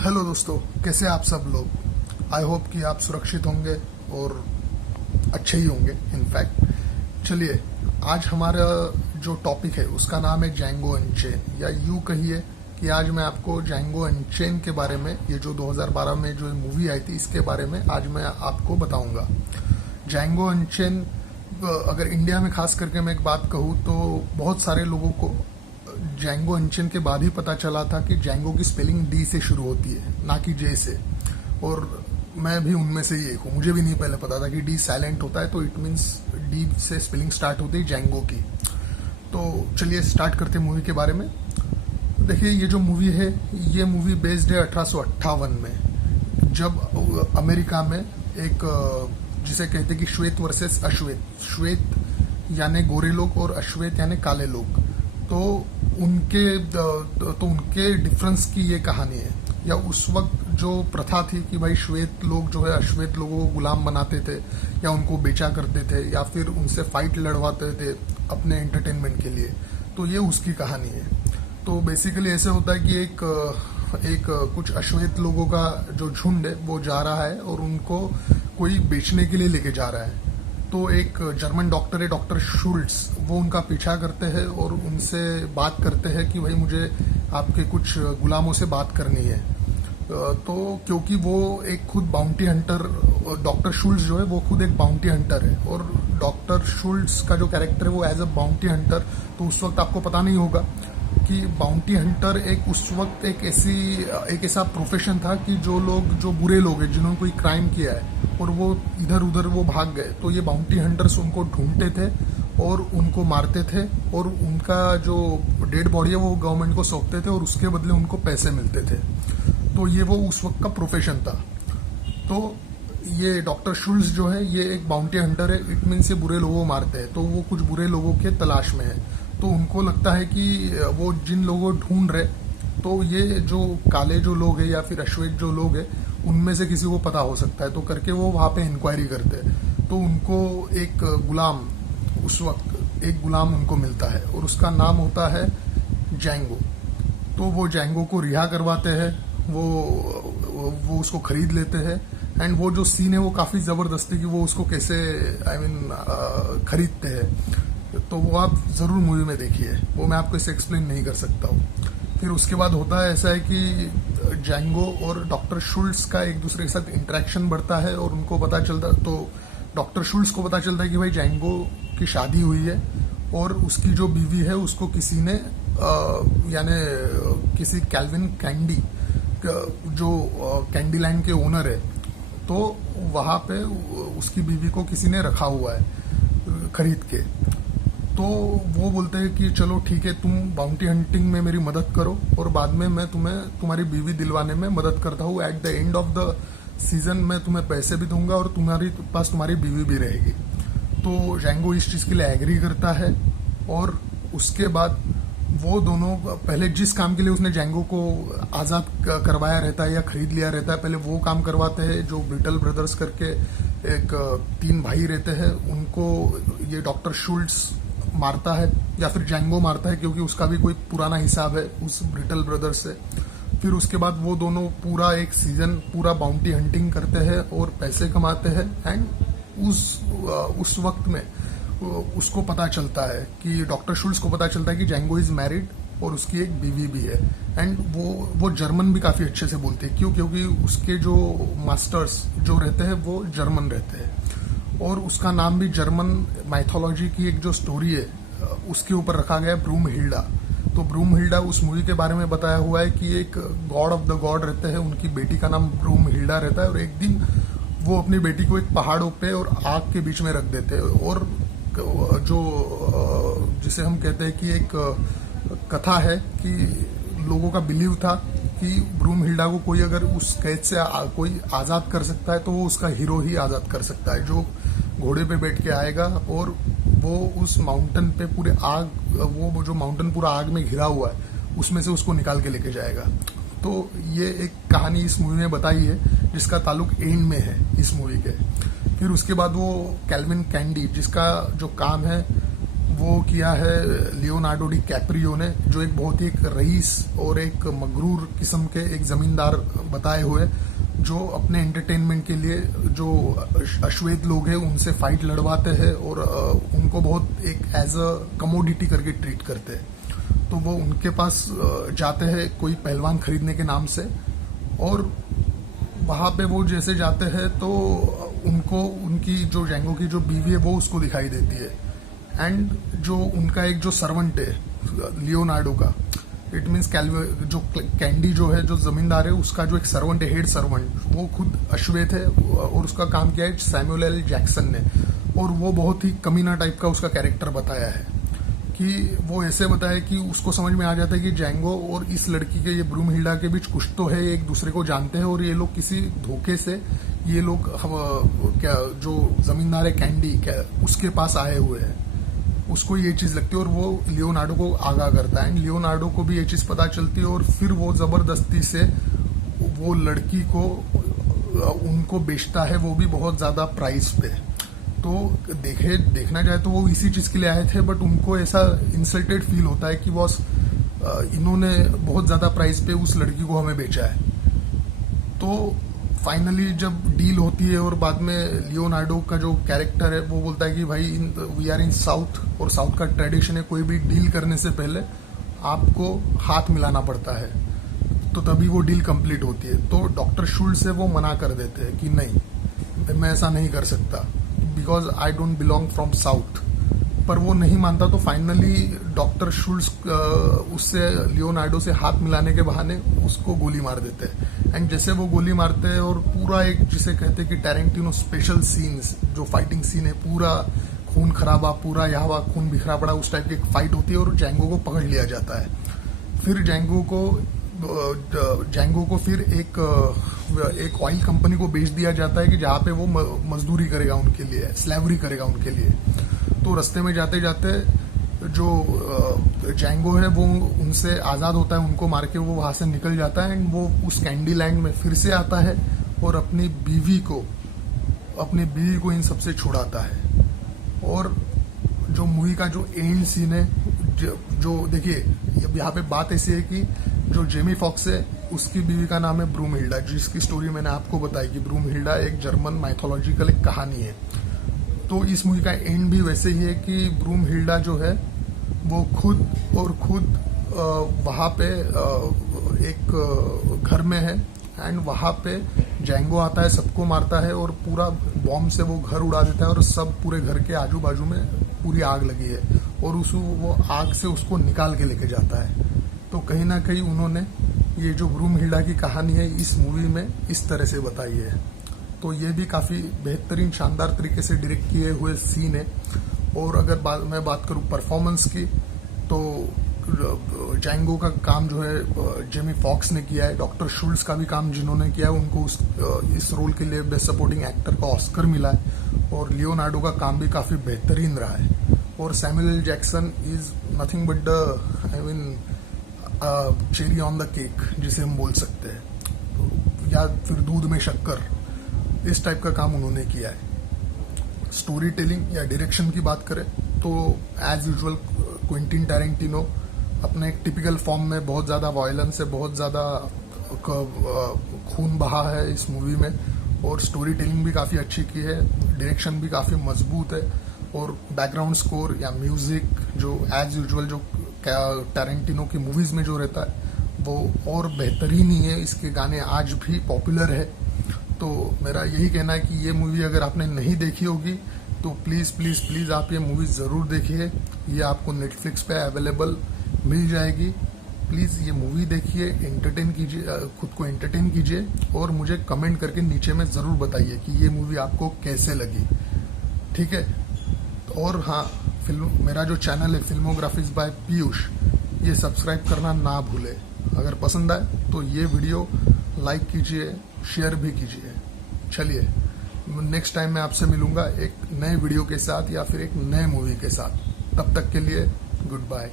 Hello दोस्तों, कैसे आप सब लोग। आई होप कि आप सुरक्षित होंगे और अच्छे ही होंगे इनफैक्ट। चलिए, आज हमारा जो टॉपिक है उसका नाम है जैंगो अनचेन, या यूँ कहिए कि आज मैं आपको जैंगो अनचेन के बारे में, ये जो 2012 में जो मूवी आई थी इसके बारे में आज मैं आपको बताऊंगा। जैंगो अनचेन, अगर इंडिया में खास करके मैं एक बात कहूँ तो बहुत सारे लोगों को जैंगो अनचेन के बाद ही पता चला था कि जैंगो की स्पेलिंग डी से शुरू होती है, ना कि जे से। और मैं भी उनमें से ही एक हूँ। मुझे भी नहीं पहले पता था कि डी साइलेंट होता है, तो इट मीन्स डी से स्पेलिंग स्टार्ट होती है जैंगो की। तो चलिए स्टार्ट करते हैं मूवी के बारे में। देखिए, ये जो मूवी है ये मूवी बेस्ड है 1858 में, जब अमेरिका में एक जिसे कहते हैं कि श्वेत वर्सेस अश्वेत, श्वेत यानी गोरे लोग और अश्वेत यानी काले लोग, तो उनके डिफरेंस की ये कहानी है। या उस वक्त जो प्रथा थी कि भाई श्वेत लोग जो है अश्वेत लोगों को गुलाम बनाते थे, या उनको बेचा करते थे, या फिर उनसे फाइट लड़वाते थे अपने एंटरटेनमेंट के लिए, तो ये उसकी कहानी है। तो बेसिकली ऐसे होता है कि एक कुछ अश्वेत लोगों का जो झुंड है वो जा रहा है और उनको कोई बेचने के लिए लेके जा रहा है। तो एक जर्मन डॉक्टर है, डॉक्टर शुल्ट्स, वो उनका पीछा करते हैं और उनसे बात करते हैं कि भाई मुझे आपके कुछ गुलामों से बात करनी है। तो क्योंकि वो एक खुद बाउंटी हंटर, डॉक्टर शुल्ट्स जो है वो खुद एक बाउंटी हंटर है, और डॉक्टर शुल्ट्स का जो कैरेक्टर है वो एज अ बाउंटी हंटर, तो उस वक्त आपको पता नहीं होगा कि बाउंटी हंटर एक उस वक्त एक ऐसा प्रोफेशन था कि जो बुरे लोग हैं जिन्होंने कोई क्राइम किया है और वो इधर उधर वो भाग गए, तो ये बाउंटी हंटर्स उनको ढूंढते थे और उनको मारते थे, और उनका जो डेड बॉडी है वो गवर्नमेंट को सौंपते थे और उसके बदले उनको पैसे मिलते थे। तो ये वो उस वक्त का प्रोफेशन था। तो ये डॉक्टर शुल्ट्स जो है ये एक बाउंटी हंटर है, इट मीन्स ये बुरे लोगों को मारते हैं। तो वो कुछ बुरे लोगों के तलाश में है, तो उनको लगता है कि वो जिन लोगों को ढूंढ रहे, तो ये जो काले जो लोग हैं या फिर अश्वेत जो लोग हैं उनमें से किसी को पता हो सकता है। तो करके वो वहाँ पे इंक्वायरी करते हैं, तो उनको एक गुलाम, उस वक्त एक गुलाम उनको मिलता है और उसका नाम होता है जैंगो। तो वो जैंगो को रिहा करवाते हैं, वो उसको खरीद लेते हैं। एंड वो जो सीन है वो काफ़ी ज़बरदस्ती कि वो उसको कैसे खरीदते हैं, तो वो आप ज़रूर मूवी में देखिए, वो मैं आपको इसे एक्सप्लेन नहीं कर सकता हूँ। फिर उसके बाद होता है ऐसा है कि जैंगो और डॉक्टर शुल्ट्स का एक दूसरे के साथ इंटरेक्शन बढ़ता है, और उनको पता चलता, तो डॉक्टर शुल्ट्स को पता चलता है कि भाई जैंगो की शादी हुई है और उसकी जो बीवी है उसको किसी ने यानी किसी कैल्विन कैंडी, जो कैंडी लैंड के ओनर है, तो वहाँ पे उसकी बीवी को किसी ने रखा हुआ है खरीद के। तो वो बोलते हैं कि चलो ठीक है, तुम बाउंटी हंटिंग में मेरी मदद करो और बाद में मैं तुम्हें तुम्हारी बीवी दिलवाने में मदद करता हूँ। At the end of the season मैं तुम्हें पैसे भी दूंगा और तुम्हारी पास तुम्हारी बीवी भी रहेगी। तो जैंगो इस चीज़ के लिए एग्री करता है, और उसके बाद वो दोनों पहले जिस काम के लिए उसने जैंगो को आज़ाद करवाया रहता है या खरीद लिया रहता है, पहले वो काम करवाते हैं। जो ब्रिटल ब्रदर्स करके एक 3 भाई रहते हैं, उनको ये डॉक्टर शुल्ट्स मारता है, या फिर जैंगो मारता है, क्योंकि उसका भी कोई पुराना हिसाब है उस ब्रिटल ब्रदर्स से। फिर उसके बाद वो दोनों पूरा एक सीजन पूरा बाउंटी हंटिंग करते हैं और पैसे कमाते हैं। एंड उस वक्त में उसको पता चलता है कि डॉक्टर शुल्ट्स को पता चलता है कि जैंगो इज मैरिड और उसकी एक बीवी भी है। एंड वो जर्मन भी काफ़ी अच्छे से बोलते हैं, क्योंकि उसके जो मास्टर्स जो रहते हैं वो जर्मन रहते हैं, और उसका नाम भी जर्मन माइथोलॉजी की एक जो स्टोरी है उसके ऊपर रखा गया है, ब्रूमहिल्डा। तो ब्रूमहिल्डा उस मूवी के बारे में बताया हुआ है कि एक गॉड ऑफ द गॉड रहते हैं, उनकी बेटी का नाम ब्रूमहिल्डा रहता है, और एक दिन वो अपनी बेटी को एक पहाड़ों पे और आग के बीच में रख देते हैं। और जो जिसे हम कहते हैं कि एक कथा है कि लोगों का बिलीव था कि ब्रूमहिल्डा को कोई अगर उस कैद से कोई आज़ाद कर सकता है तो वो उसका हीरो ही आज़ाद कर सकता है, जो घोड़े पे बैठ के आएगा और वो उस माउंटेन पे पूरे आग, वो जो माउंटेन पूरा आग में घिरा हुआ है उसमें से उसको निकाल के लेके जाएगा। तो ये एक कहानी इस मूवी में बताई है जिसका ताल्लुक एंड में है इस मूवी के। फिर उसके बाद वो कैल्विन कैंडी, जिसका जो काम है वो किया है लियोनार्डो डी कैप्रियो ने, जो एक बहुत ही एक रईस और एक मगरूर किस्म के एक जमींदार बताए हुए, जो अपने एंटरटेनमेंट के लिए जो अश्वेत लोग हैं उनसे फाइट लड़वाते हैं और उनको बहुत एक एज अ कमोडिटी करके ट्रीट करते हैं। तो वो उनके पास जाते हैं कोई पहलवान खरीदने के नाम से, और वहां पे वो जैसे जाते हैं तो उनको उनकी जो जैंगो की जो बीवी है वो उसको दिखाई देती है, एंड जो उनका एक जो सर्वेंट है लियोनार्डो का, इट मीन्स जो कैंडी जो है जो जमींदार है उसका जो एक सर्वेंट है, हेड सर्वेंट, वो खुद अश्वेत है और उसका काम किया है सैमुअल एल जैक्सन ने। और वो बहुत ही कमीना टाइप का उसका कैरेक्टर बताया है कि वो ऐसे बताया कि उसको समझ में आ जाता है कि जैंगो और इस लड़की के, ये ब्रूमहिल्डा के बीच कुछ तो है, एक दूसरे को जानते हैं और ये लोग किसी धोखे से ये लोग क्या जो जमींदार है कैंडी क्या उसके पास आए हुए हैं, उसको ये चीज लगती है और वो लियोनार्डो को आगाह करता है, एंड लियोनार्डो को भी ये चीज पता चलती है और फिर वो जबरदस्ती से वो लड़की को उनको बेचता है, वो भी बहुत ज्यादा प्राइस पे। तो देखना जाए तो वो इसी चीज के लिए आए थे, बट उनको ऐसा इंसल्टेड फील होता है कि बॉस इन्होंने बहुत ज्यादा प्राइस पे उस लड़की को हमें बेचा है। तो फाइनली जब डील होती है और बाद में लियोनार्डो का जो कैरेक्टर है वो बोलता है कि भाई वी आर इन साउथ, और साउथ का ट्रेडिशन है कोई भी डील करने से पहले आपको हाथ मिलाना पड़ता है, तो तभी वो डील कंप्लीट होती है। तो डॉक्टर शुल्ट्ज से वो मना कर देते हैं कि नहीं, मैं ऐसा नहीं कर सकता because I don't belong from south, पर वो नहीं मानता। तो फाइनली डॉक्टर शुल्ट्ज उससे लियोनार्डो से हाथ मिलाने के बहाने उसको गोली मार देते हैं, एंड जैसे वो गोली मारते हैं और पूरा एक जिसे कहते हैं कि टैरेंटिनो स्पेशल सीन्स, जो फाइटिंग सीन है पूरा खून खराबा, पूरा यहाँ खून बिखरा पड़ा, उस टाइप की एक फाइट होती है और जैंगो को पकड़ लिया जाता है। फिर जैंगो को फिर एक ऑयल कंपनी को बेच दिया जाता है कि जहाँ पे वो मजदूरी करेगा उनके लिए, स्लेवरी करेगा उनके लिए। तो रास्ते में जाते जाते जो जैंगो है वो उनसे आजाद होता है, उनको मार के वो वहां से निकल जाता है, एंड वो उस कैंडी लैंड में फिर से आता है और अपनी बीवी को इन सबसे छुड़ाता है। और जो मूवी का जो एंड सीन है, जो देखिए यहाँ पे बात ऐसी है कि जो जेमी फॉक्स है उसकी बीवी का नाम है ब्रूमहिल्डा, जिसकी स्टोरी मैंने आपको बताई कि ब्रूमहिल्डा एक जर्मन माइथोलॉजिकल एक कहानी है। तो इस मूवी का एंड भी वैसे ही है कि ब्रूमहिल्डा जो है वो खुद वहां पे एक घर में है, एंड वहां पे जैंगो आता है, सबको मारता है और पूरा बॉम्ब से वो घर उड़ा देता है और सब पूरे घर के आजू बाजू में पूरी आग लगी है और वो आग से उसको निकाल के लेके जाता है। तो कहीं ना कहीं उन्होंने ये जो ब्रूमहिल्डा की कहानी है इस मूवी में इस तरह से बताई है। तो ये भी काफी बेहतरीन शानदार तरीके से डायरेक्ट किए हुए सीन है। और अगर मैं बात करूं परफॉर्मेंस की, तो जैंगो का काम जो है जेमी फॉक्स ने किया है, डॉक्टर शुल्ट्ज का भी काम जिन्होंने किया है उनको इस रोल के लिए बेस्ट सपोर्टिंग एक्टर का ऑस्कर मिला है, और लियोनार्डो का काम भी काफी बेहतरीन रहा है। और Samuel L Jackson is nothing but the cherry on the cake जिसे हम बोल सकते हैं, तो या फिर दूध में शक्कर, इस टाइप का काम उन्होंने किया है। स्टोरी टेलिंग या डायरेक्शन की बात करें तो एज यूजुअल क्विंटिन टैरेंटिनो अपने एक टिपिकल फॉर्म में बहुत ज्यादा वायलेंस है, बहुत ज्यादा खून बहा है इस मूवी में, और स्टोरी टेलिंग भी काफी अच्छी की है, डायरेक्शन भी काफी मजबूत है, और बैकग्राउंड स्कोर या म्यूजिक जो एज यूजुअल जो टैरेंटिनो की मूवीज में जो रहता है वो और बेहतरीन ही है। इसके गाने आज भी पॉपुलर है। तो मेरा यही कहना है कि ये मूवी अगर आपने नहीं देखी होगी तो प्लीज प्लीज प्लीज आप ये मूवी जरूर देखिए। ये आपको नेटफ्लिक्स पे अवेलेबल मिल जाएगी। प्लीज ये मूवी देखिए, एंटरटेन कीजिए, खुद को एंटरटेन कीजिए, और मुझे कमेंट करके नीचे में जरूर बताइए कि ये मूवी आपको कैसे लगी। ठीक है। और हाँ, मेरा जो चैनल है फिल्मोग्राफीज बाय पीयूष, ये सब्सक्राइब करना ना भूले। अगर पसंद आए तो ये वीडियो लाइक कीजिए, शेयर भी कीजिए। चलिए, नेक्स्ट टाइम मैं आपसे मिलूंगा एक नए वीडियो के साथ या फिर एक नए मूवी के साथ। तब तक के लिए गुड बाय।